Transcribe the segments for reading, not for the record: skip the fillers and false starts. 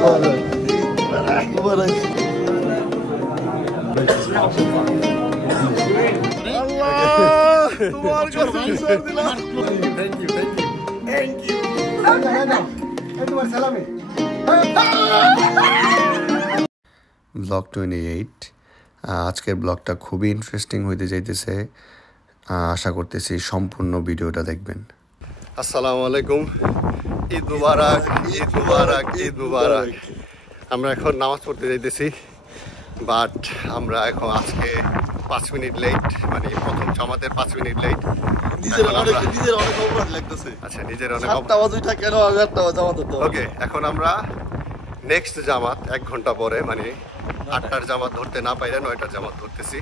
Blog 28 আজকের ব্লগটা খুবই ইন্টারেস্টিং হইতে যাইতেছে। আশা করতেছি সম্পূর্ণ ভিডিওটা দেখবেন। আসসালামু আলাইকুম, ঈদ মুবারক, ঈদ মুবারক, ঈদ মুবারক। আমরা এখন নামাজ পড়তে যাইতেছি, বাট আমরা এখন আজকে 5 মিনিট লেট, মানে প্রথম জামাতের 5 মিনিট লেট। নিজের অনেক অপরাধ লাগতেছে। আচ্ছা, নিজের অনেক ওকে। এখন আমরা নেক্সট জামাত 1 ঘন্টা পরে, মানে 8টার জামাত ধরতে না পাইলে 9টার জামাত ধরতেছি।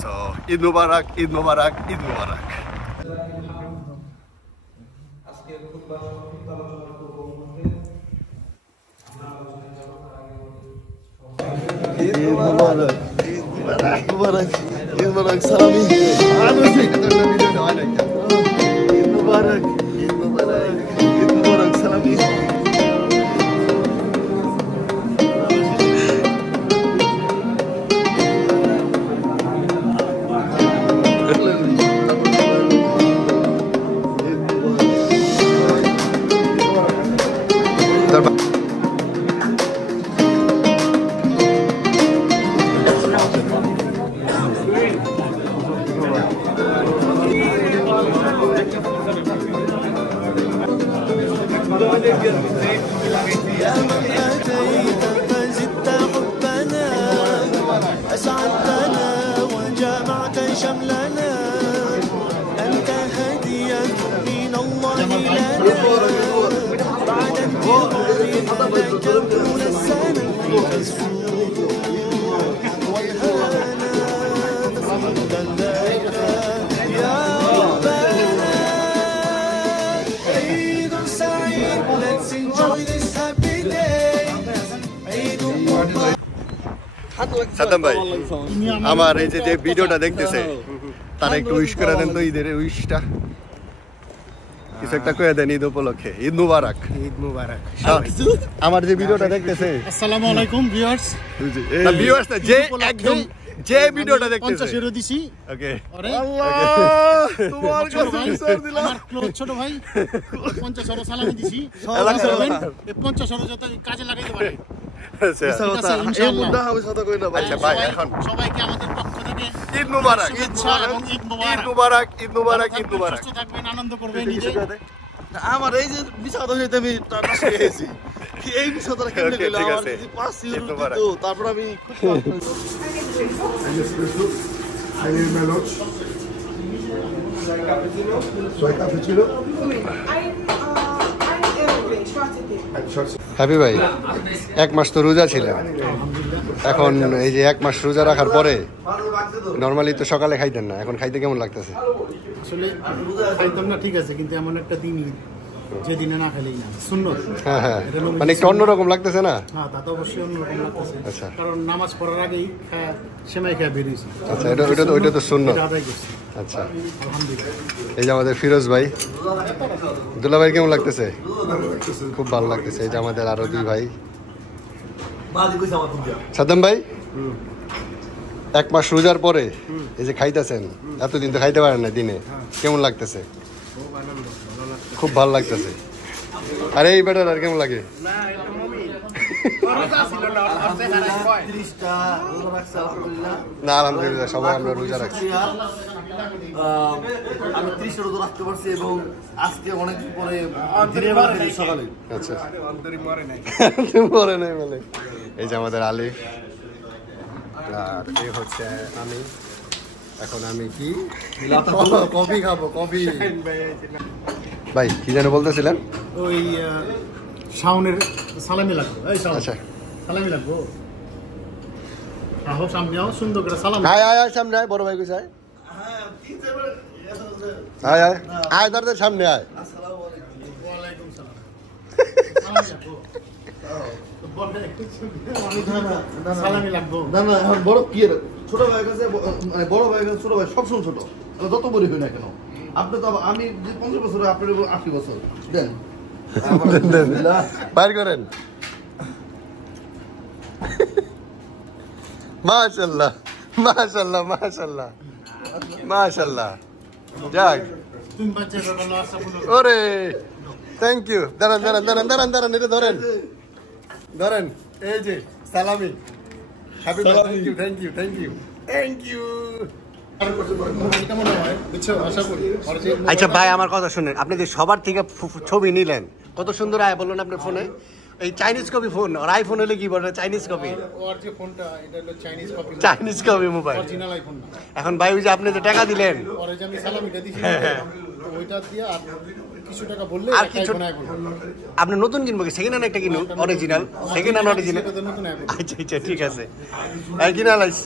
সো ঈদ মুবারক, ঈদ মুবারক, ঈদ মুবারক। ঈদ মুবারক, ঈদ মুবারক, মুবারক, ঈদ মুবারক। সালামি ঈদ মুবারক, ঈদ মুবারক, ঈদ মুবারক। সালামি يا من أتيت فزدت حبنا أسعدتنا وجمعت شملنا أنت هدية من الله لنا بعد انتظار لك طول السنة فيك السرور والهنا تفضل لنا يا ربنا. عيد سعيد let's enjoy this happy day. عيد مبارك. Saddam ভাই, আমার এই যে ভিডিওটা দেখতেছে তারা একটু উইশ করে দেন তো, ঈদের উইশটা কিছু একটা করে দেন ঈদ উপলক্ষে। ঈদ মুবারক, ঈদ মুবারক। আমার যে ভিডিওটা দেখতেছে, আসসালামু আলাইকুম ভিউয়ার্স। ভিউয়ার্স না, যে একদম যে ভিডিওটা দেখতেছে 50 দিছি। ওকে, আল্লাহ তোমার কাছে বিচার দিলাম। আমার ক্লোজ ছোট ভাই 50 সালামি দিছি। এই 50 যাতে কাজে লাগাইতে পারে। আচ্ছা এই মুদ্রা আমি সাথে কই না ভাই। আচ্ছা ভাই, এখন সবাইকে আমাদের পক্ষ থেকে ঈদ মুবারক, ঈদ এবং ঈদ মুবারক, ঈদ মুবারক, ঈদ মুবারক। সুস্থ থাকবেন, আনন্দ করবেন নিজে। আমার এই যে বিষাদ হইতে আমি টাটা শিখেছি, এই বিষাদটা কেমনে গেল আমার যদি 5 ইউরো দিত তারপর আমি হ্যাপি ভাই, 1 মাস তো রোজা ছিলেন, এখন এই যে 1 মাস রোজা রাখার পরে নরমালি তো সকালে খাইতেন না, এখন খাইতে কেমন লাগতেছে? আসলে খাইতাম না ঠিক আছে, কিন্তু এমন একটা দিন যে দিনে না খেলেই না সুন্নত। হ্যাঁ হ্যাঁ, মানে একটু অন্যরকম লাগতেছে না? হ্যাঁ, তা তো অবশ্যই অন্যরকম লাগতেছে। আচ্ছা, কারণ নামাজ পড়ার আগেই সেমাই খেয়ে বেরিয়েছি। আচ্ছা, ওইটা তো সুন্নত। আচ্ছা, আলহামদুলিল্লাহ। এই যে আমাদের ফিরোজ ভাই, দুলা ভাই কেমন লাগতেছে? খুব ভালো লাগতেছে। এই যে আমাদের আরো 2 ভাই। সাদ্দাম ভাই, 1 মাস রোজার পরে এই যে খাইতেছেন, এতদিন তো খাইতে পারেন না দিনে, কেমন লাগতেছে? খুব ভালো লাগতেছে। আরে এই বেটার আর কেমন লাগে? না আলহামদুলিল্লাহ, সবাই আমরা রোজা রাখছি। আমি 30 রোজা রাখতে পারছি এবং আজকে অনেকদিন পরে সকালে। আচ্ছা, মরে নাই বলে। এই যে আমাদের আলিফ, আর এই হচ্ছে আমি। এখন আমি কি কফি খাবো, কফি। ভাই কি যেন বলতেছিলেন? ওই শাওনের সালামি লাগবে। এই শাওন, আচ্ছা সালামি লাগবে। আহো সামনে আও, সুন্দর করে সালাম। আয় আয় আয়, সামনে আয়, বড় ভাই কইছে আয়। আয় আয় আয়, দরজার সামনে আয়। আসসালামু আলাইকুম। ওয়া আলাইকুম সালাম। সালামি লাগবে। সালামি লাগবে। না না, এখন বড় কি ছোট ভাইয়ের কাছে, মানে বড় ভাইয়ের কাছে ছোট ভাই সবসময় ছোট, যত বড় হই না কেন। আপনি তো আমি 50 বছর, আপনার 80 বছর দেন। বাইর করেন। মাশাআল্লাহ মাশাআল্লাহ মাশাআল্লাহ মাশাআল্লাহ যাক তুমি বাচ্চা বাবা আশা বলো ওরে থ্যাংক ইউ দাঁড়ান দাঁড়ান দাঁড়ান দাঁড়ান দাঁড়ান এটা ধরেন ধরেন এই যে সালামি happy thank you thank you thank you thank you কেমন হয় বুঝছো আশা করি আচ্ছা ভাই আমার কথা শুনেন আপনি যে সবার থেকে ছবি নিলেন কত সুন্দর আয় বললেন আপনার ফোনে এই চাইনিজ কপি ফোন আর আইফোন হলে কি বলে চাইনিজ কপি ওর যে ফোনটা এটা হলো Chinese copy mobile original iPhone না এখন ভাই ওই যে আপনি যে টাকা দিলেন ওরে যে আমি সালামিটা দিছি তো ওইটা দিয়ে আর কিছু টাকা বললে আর কিছু আপনি নতুন কিনবো কি সেকেন্ড হ্যান্ড একটা কিনুন অরিজিনাল সেকেন্ড হ্যান্ড অরিজিনাল নতুন আইফোন আচ্ছা আচ্ছা ঠিক আছে আর কিনা লাইস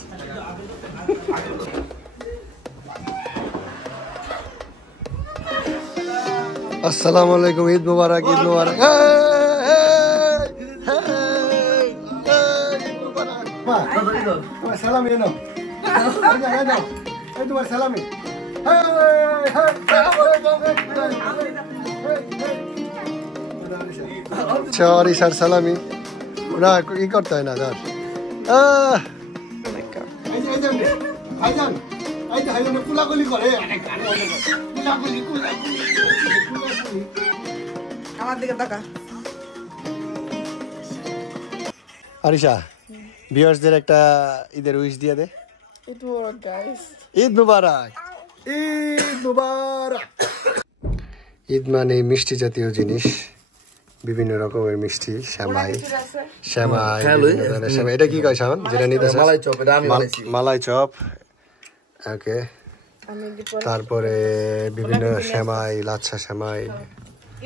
আসসালামু আলাইকুম ঈদ মুবারক ঈদ মুবারক তোমার সালামি এনো তোমার সালামি সরি স্যার সালামি না ই করতে হয় না ধর ভাইজান এই যে ভাইজান কুলাকুলি করে কুলাকুলি আমার দিকে তাকা আরিশা ভিউয়ার্সদের একটা ঈদের উইশ দিয়ে দে ঈদ মোবারক গাইস ঈদ মুবারক ঈদ মুবারক ঈদ মানে মিষ্টি জাতীয় জিনিস বিভিন্ন রকমের মিষ্টি শ্যামাই শ্যামাই বিভিন্ন ধরনের শ্যামাই এটা কি কয় শাওন যেটা নিতে মালাই চপ এটা আমি বানাইছি মালাই চপ ওকে তারপরে বিভিন্ন শ্যামাই লাচ্ছা শ্যামাই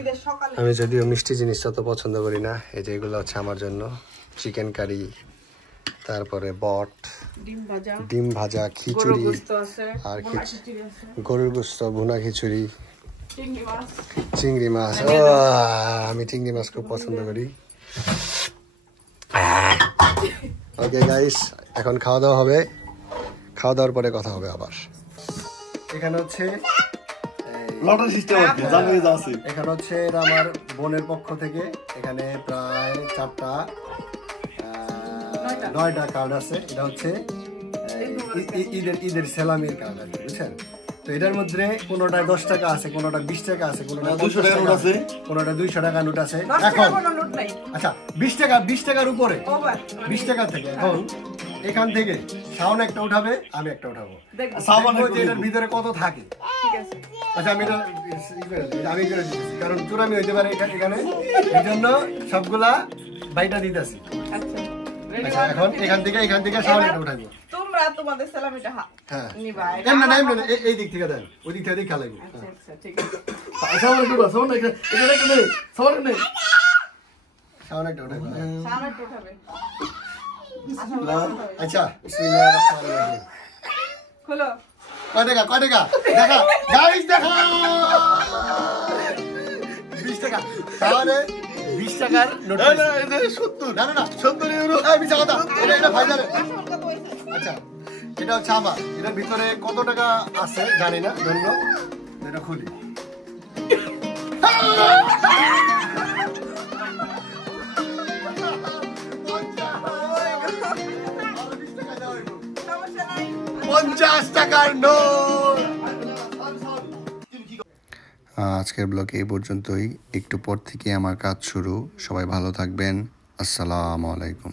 ঈদের সকালে আমি যদিও মিষ্টি জিনিস তত পছন্দ করি না এই যে এগুলো হচ্ছে আমার জন্য চিকেন কারি তারপরে বট ডিম ভাজা খিচুড়ি আর গরুর গোস্ত ভুনা খিচুড়ি চিংড়ি মাছ আমি চিংড়ি মাছ খুব পছন্দ করি ওকে গাইস এখন খাওয়া দাওয়া হবে খাওয়া দাওয়ার পরে কথা হবে আবার এখানে হচ্ছে লটারি সিস্টেম আছে জানিয়ে যাচ্ছে এখানে হচ্ছে এটা আমার বোনের পক্ষ থেকে এখানে প্রায় 9টা কার্ড আছে এটা হচ্ছে ঈদের সেলামির কার্ড আছে বুঝছেন তো এটার মধ্যে কোনোটায় 10 টাকা আছে কোনোটা 20 টাকা আছে কোনোটা 200 টাকা নোট আছে কোনোটা 200 টাকা নোট আছে এখন আচ্ছা 20 টাকার উপরে 20 টাকা থেকে এখন এখান থেকে শাওন একটা উঠাবে আমি একটা উঠাবো সাবান এটার ভিতরে কত থাকে ঠিক আছে আচ্ছা আমি এটা আমি করে দিতেছি কারণ চুরামি হইতে পারে এখানে এই জন্য সবগুলা বাইটা দিতেছি আচ্ছা এখন এখান থেকে শাওন একটা উঠাবো তোমরা তোমাদের সালামিটা হ্যাঁ নিবা না এই দিক থেকে দেন ওই দিক থেকে খেলাইবো আচ্ছা ঠিক আছে সাবান একটু সাবান এটা একটা নেই সাবান নেই শাওন একটা উঠাবো সালামিটা উঠাবে আচ্ছা বিসমিল্লাহির রহমানির রহিম খোলো কয় টাকা দেখা গাইস দেখা 20 টাকা তাহলে 20 টাকার নোট না এটা 70 না 70 ইউরো এই মিছা কথা এটা ফাইনালে আচ্ছা এটা হচ্ছে আমার এটার ভিতরে কত টাকা আছে জানি না ধন্য এটা খুলি সমস্যা নাই 50 টাকার নোট আজকের ব্লগ এই পর্যন্তই একটু পর থেকে আমার কাজ শুরু সবাই ভালো থাকবেন আসসালামু আলাইকুম